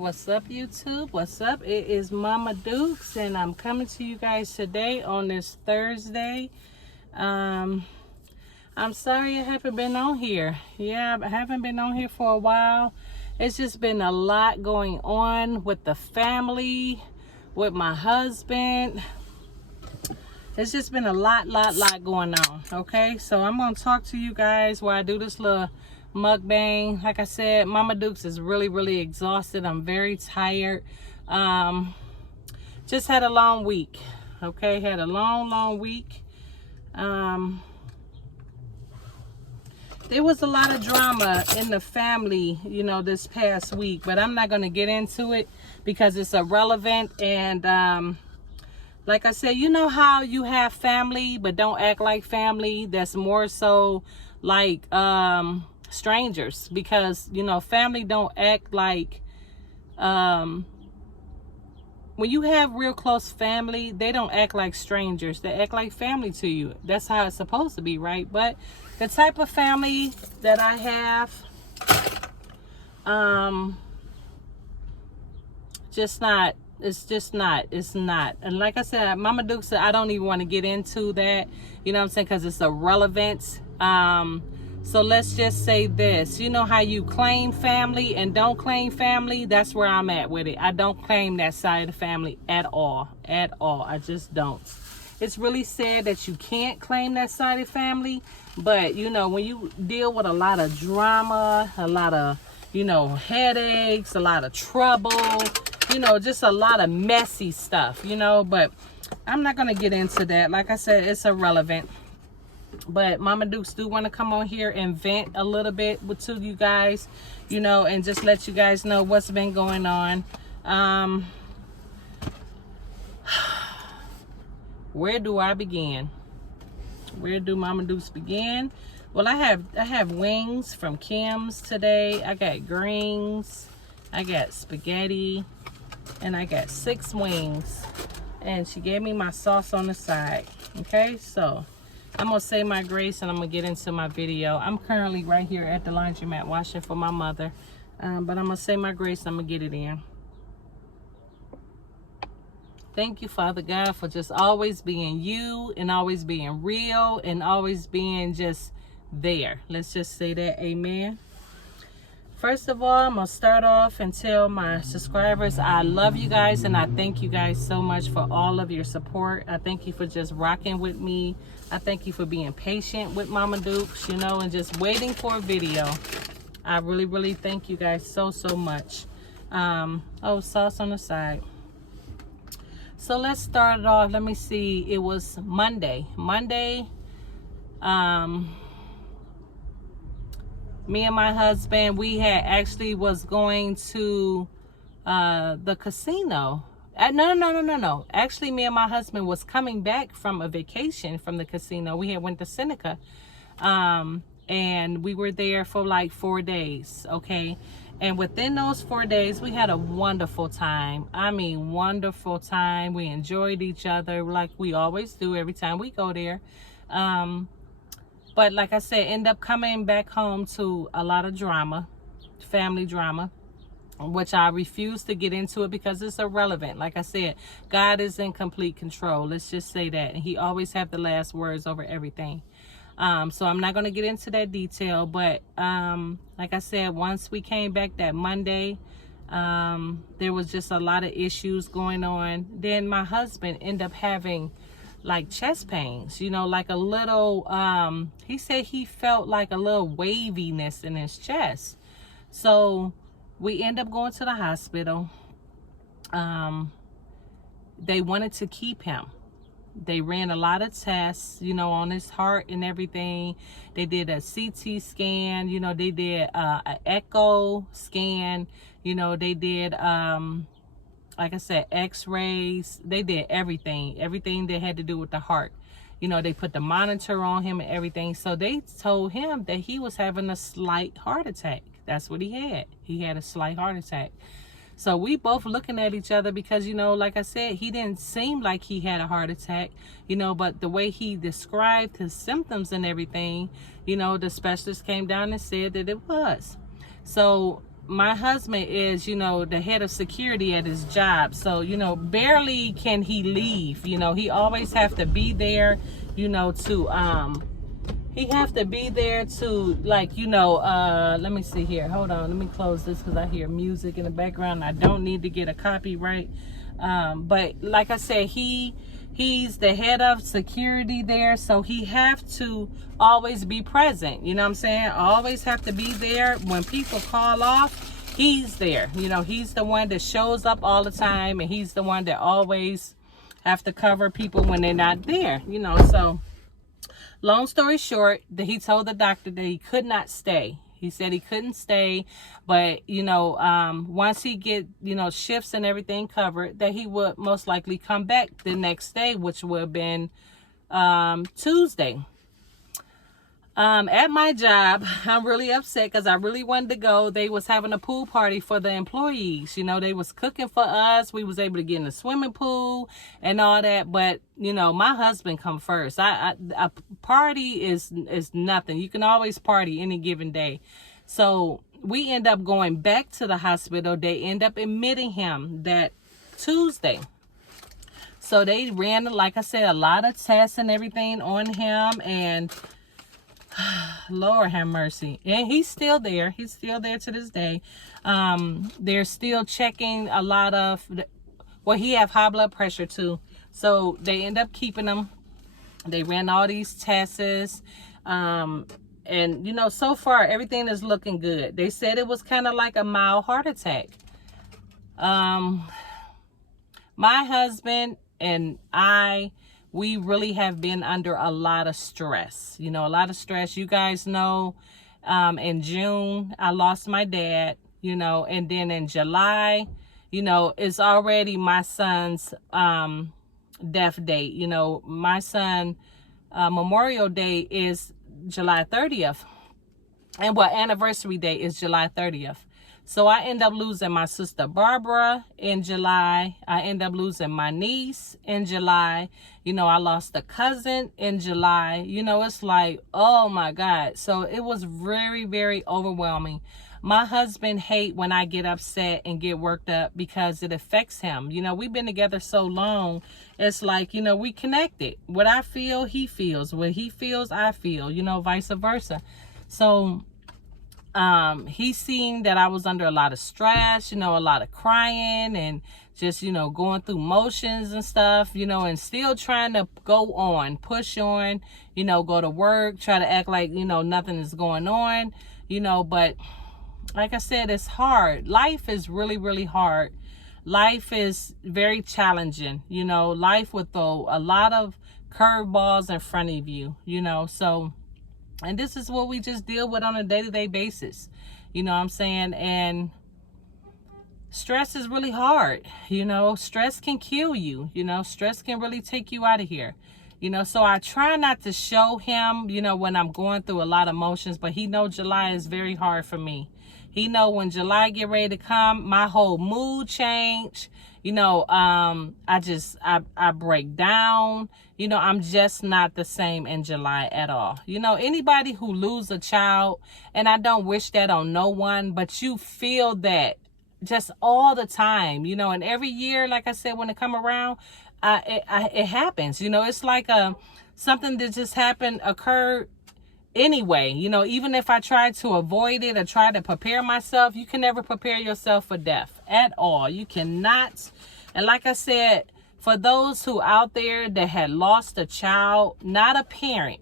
What's up, YouTube? What's up? It is Mama Dukes, and I'm coming to you guys today on this Thursday. I'm sorry I haven't been on here. Yeah, I haven't been on here for a while. It's just been a lot going on with the family, with my husband. It's just been a lot going on. Okay, so I'm gonna talk to you guys while I do this little mukbang. Like I said, Mama Dukes is really exhausted. I'm very tired. Just had a long week. Okay, had a long week. There was a lot of drama in the family, you know, this past week, but I'm not going to get into it because it's irrelevant. And like I said, you know how you have family but don't act like family? That's more so like strangers, because you know family don't act like when you have real close family, they don't act like strangers. They act like family to you. That's how it's supposed to be, right? But the type of family that I have, just not, it's not. And like I said, Mama Duke said I don't even want to get into that, you know what I'm saying, because it's irrelevant. So let's just say this. You know how you claim family and don't claim family? That's where I'm at with it. I don't claim that side of the family at all. At all. I just don't. It's really sad that you can't claim that side of the family. But, you know, when you deal with a lot of drama, a lot of, you know, headaches, a lot of trouble, you know, just a lot of messy stuff, you know. But I'm not going to get into that. Like I said, it's irrelevant. But Mama Dukes do want to come on here and vent a little bit to you guys, you know, and just let you guys know what's been going on. Where do I begin? Where do Mama Dukes begin? Well, I have wings from Kim's today. I got greens, I got spaghetti, and I got 6 wings. And she gave me my sauce on the side. Okay, so I'm going to say my grace and I'm going to get into my video. I'm currently right here at the laundromat washing for my mother. But I'm going to say my grace and I'm going to get it in. Thank you, Father God, for just always being you and always being real and always being just there. Let's just say that. Amen. First of all, I'm going to start off and tell my subscribers I love you guys and I thank you guys so much for all of your support. I thank you for just rocking with me. I thank you for being patient with Mama Dukes, you know, and just waiting for a video. I really thank you guys so much. Oh, sauce on the side. So let's start it off. Let me see. It was Monday. Me and my husband, we had actually was going to the casino. No. Actually, me and my husband was coming back from a vacation from the casino. We had went to Seneca. And we were there for like 4 days, okay? And within those 4 days, we had a wonderful time. I mean, wonderful time. We enjoyed each other like we always do every time we go there. But like I said, end up coming back home to a lot of drama, family drama, which I refuse to get into it because it's irrelevant. Like I said, God is in complete control. Let's just say that. And he always have the last words over everything. So I'm not going to get into that detail. But like I said, once we came back that Monday, there was just a lot of issues going on. Then my husband ended up having like chest pains, you know, like a little, he said he felt like a little waviness in his chest. So we end up going to the hospital. They wanted to keep him. They ran a lot of tests, you know, on his heart and everything. They did a CT scan, you know, they did an echo scan, you know, they did, like I said, x-rays. They did everything that had to do with the heart. You know, they put the monitor on him and everything. So they told him that he was having a slight heart attack. That's what he had. He had a slight heart attack. So we both looking at each other because, you know, like I said, he didn't seem like he had a heart attack, you know, but the way he described his symptoms and everything, you know, the specialist came down and said that it was. So my husband is, the head of security at his job. So, barely can he leave. He always have to be there, to he have to be there to, like, let me see here. Hold on, let me close this because I hear music in the background. I don't need to get a copyright. But like I said, he's the head of security there, so he have to always be present. You know what I'm saying? Always have to be there. When people call off, he's there. He's the one that shows up all the time, and he's the one that always have to cover people when they're not there. So long story short, that he told the doctor that he could not stay. He said he couldn't stay, but, once he get, shifts and everything covered, that he would most likely come back the next day, which would have been Tuesday. At my job, I'm really upset because I really wanted to go. They was having a pool party for the employees. They was cooking for us. We was able to get in the swimming pool and all that. But, my husband come first. A party is nothing. You can always party any given day. So we end up going back to the hospital. They end up admitting him that Tuesday. So they ran, like I said, a lot of tests and everything on him, and Lord have mercy. And he's still there. He's still there to this day. They're still checking a lot of, he have high blood pressure too. So they end up keeping him. They ran all these tests. And, so far everything is looking good. They said it was kind of like a mild heart attack. My husband and we really have been under a lot of stress. A lot of stress. You guys know, in June, I lost my dad, and then in July, it's already my son's death date. My son, Memorial Day is July 30th. And anniversary day is July 30th. So I end up losing my sister Barbara in July. I end up losing my niece in July. I lost a cousin in July. It's like, oh my God. So it was very, very overwhelming. My husband hate when I get upset and get worked up because it affects him. We've been together so long. It's like, we connected. What I feel, he feels. What he feels, I feel, vice versa. So he seen that I was under a lot of stress, a lot of crying and just, going through motions and stuff, and still trying to go on, push on, go to work, try to act like, nothing is going on, but like I said, it's hard. Life is really, really hard. Life is very challenging, life will throw a lot of curveballs in front of you, so. And this is what we just deal with on a day-to-day basis. You know what I'm saying? And stress is really hard. Stress can kill you. Stress can really take you out of here. So I try not to show him, when I'm going through a lot of emotions. But he know July is very hard for me. He know when July get ready to come, my whole mood change. I break down. I'm just not the same in July at all. Anybody who lose a child, and I don't wish that on no one, but you feel that just all the time, and every year, like I said, when it come around, it happens. It's like something that just occurred anyway. Even if I try to avoid it or try to prepare myself, you can never prepare yourself for death at all. You cannot. And like I said, for those who out there that had lost a child, not a parent,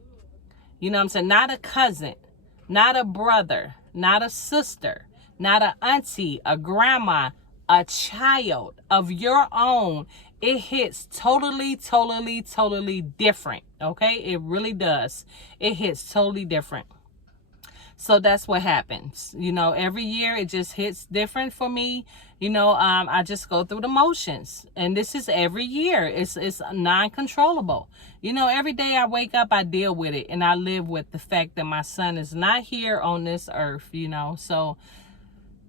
not a cousin, not a brother, not a sister, not an auntie, a grandma, a child of your own, it hits totally, totally, totally different. Okay? It really does. It hits totally different. So that's what happens. Every year it just hits different for me. I just go through the motions. And this is every year. It's non-controllable. Every day I wake up, I deal with it. And I live with the fact that my son is not here on this earth, So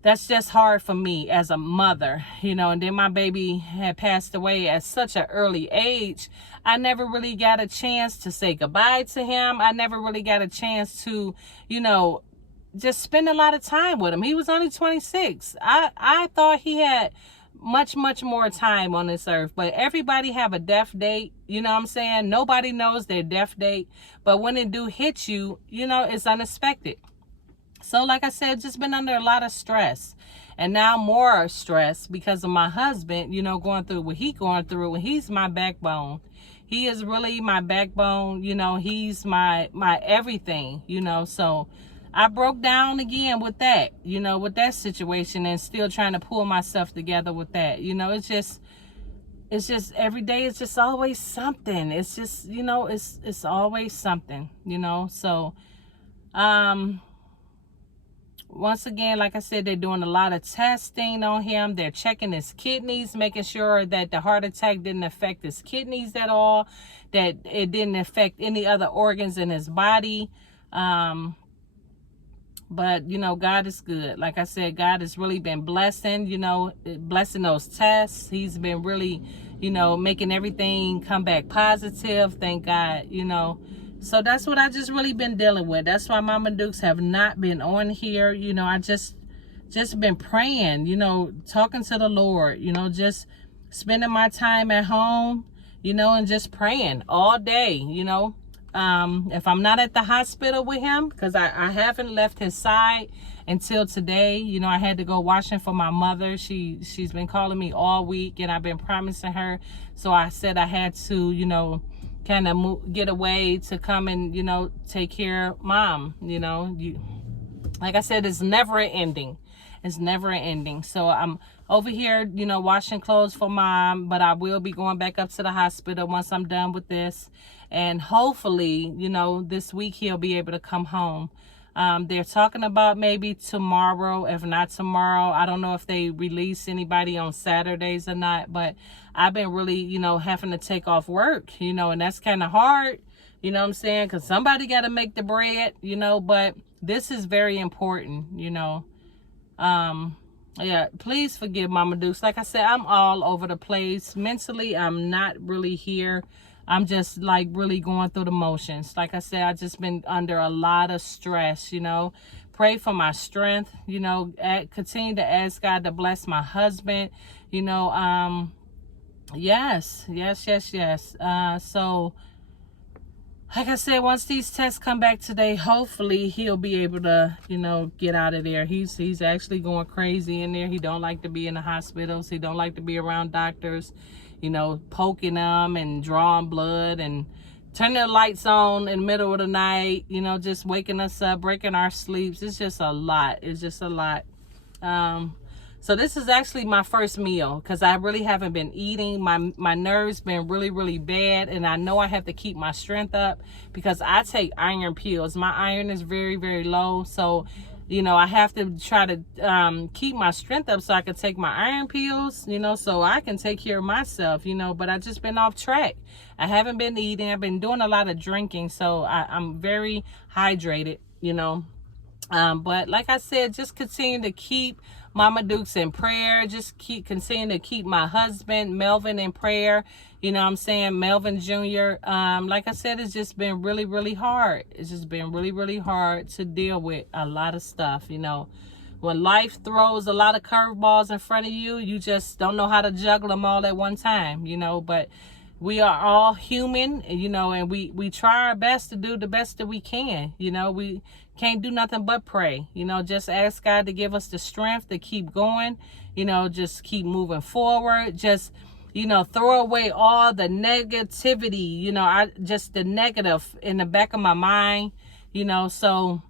that's just hard for me as a mother, and then my baby had passed away at such an early age. I never really got a chance to say goodbye to him. I never really got a chance to, just spend a lot of time with him. He was only 26. I thought he had much more time on this earth, but everybody have a death date. You know what I'm saying? Nobody knows their death date, but when it do hit you, you know, it's unexpected. So like I said, just been under a lot of stress, and now more stress because of my husband, you know, going through what he going through. And he's my backbone. He is really my backbone. You know, he's my everything, you know. So I broke down again with that, you know, with that situation, and still trying to pull myself together with that. You know, it's just every day it's just always something. It's just, you know, it's always something, you know. So once again, like I said, they're doing a lot of testing on him. They're checking his kidneys, making sure that the heart attack didn't affect his kidneys at all, that it didn't affect any other organs in his body. But, you know, God is good. Like I said, God has really been blessing, you know, blessing those tests. He's been really, you know, making everything come back positive. Thank God, you know. So that's what I just really been dealing with. That's why Mama Dukes have not been on here. You know, I just been praying, you know, talking to the Lord, you know, just spending my time at home, you know, and just praying all day, you know. If I'm not at the hospital with him, because I haven't left his side until today. You know, I had to go washing for my mother. She's been calling me all week, and I've been promising her. So I said I had to, you know, kind of get away to come and, you know, take care of Mom. You know, like I said, it's never ending. It's never ending. So I'm over here, you know, washing clothes for Mom, but I will be going back up to the hospital once I'm done with this. And hopefully, you know, this week he'll be able to come home. They're talking about maybe tomorrow. If not tomorrow, I don't know if they release anybody on Saturdays or not, but I've been really, you know, having to take off work, you know, and that's kind of hard, you know what I'm saying? Because somebody got to make the bread, you know, but this is very important, you know. Yeah, please forgive Mama Dukes. Like I said, I'm all over the place. Mentally, I'm not really here. I'm just like really going through the motions. Like I said, I just been under a lot of stress, you know. Pray for my strength, you know. Continue to ask God to bless my husband, you know. Yes. So like I said, once these tests come back today, hopefully he'll be able to, you know, get out of there. He's actually going crazy in there. He don't like to be in the hospitals. He don't like to be around doctors, you know, poking them and drawing blood and turning the lights on in the middle of the night, you know, just waking us up, breaking our sleeps. It's just a lot. It's just a lot. So this is actually my first meal because I really haven't been eating. My nerves been really bad, and I know I have to keep my strength up because I take iron pills. My iron is very low, so you know I have to try to keep my strength up so I can take my iron pills, you know, so I can take care of myself, you know. But I just been off track. I haven't been eating. I've been doing a lot of drinking, so I'm very hydrated, you know. But like I said, just continue to keep Mama Dukes in prayer. Just continue to keep my husband Melvin in prayer. You know what I'm saying? Melvin Jr. Like I said, it's just been really hard. It's just been really hard to deal with a lot of stuff, you know. When life throws a lot of curveballs in front of you, you just don't know how to juggle them all at one time, you know. But we are all human, you know, and we try our best to do the best that we can, you know. We can't do nothing but pray, you know. Just ask God to give us the strength to keep going, you know, just keep moving forward. Just, you know, throw away all the negativity, you know, just the negative in the back of my mind, you know. So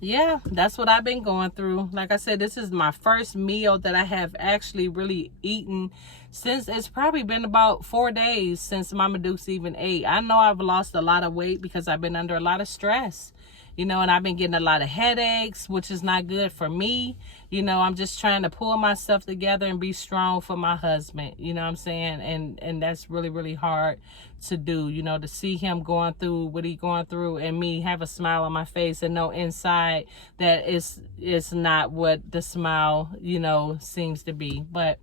yeah, that's what I've been going through. Like I said, this is my first meal that I have actually really eaten since it's probably been about 4 days since Mama Dukes even ate. I know I've lost a lot of weight because I've been under a lot of stress, you know, and I've been getting a lot of headaches, which is not good for me. You know, I'm just trying to pull myself together and be strong for my husband, you know what I'm saying? And that's really hard to do, you know, to see him going through what he going through and me have a smile on my face and know inside that it's not what the smile, you know, seems to be. But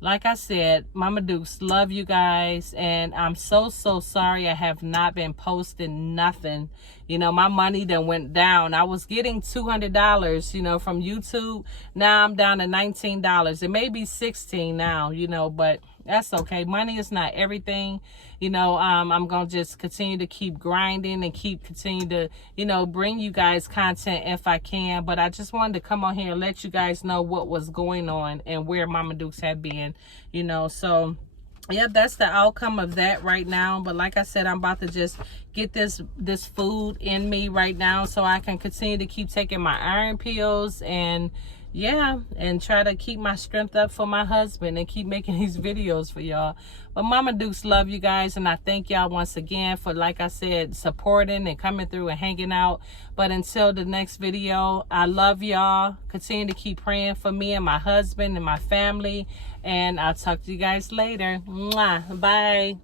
like I said, Mama Dukes, love you guys, and I'm so sorry I have not been posting nothing, You know, my money then went down. I was getting $200, you know, from YouTube. Now I'm down to $19. It may be $16 now, you know, but that's okay. Money is not everything. You know, I'm going to just continue to keep grinding and continue to, you know, bring you guys content if I can. But I just wanted to come on here and let you guys know what was going on and where Mama Dukes had been, you know. So yeah, that's the outcome of that right now. But like I said, I'm about to just get this food in me right now so I can continue to keep taking my iron pills and yeah, and try to keep my strength up for my husband and keep making these videos for y'all. But Mama Dukes love you guys, and I thank y'all once again for, like I said, supporting and coming through and hanging out. But until the next video, I love y'all. Continue to keep praying for me and my husband and my family, and I'll talk to you guys later. Mwah. Bye.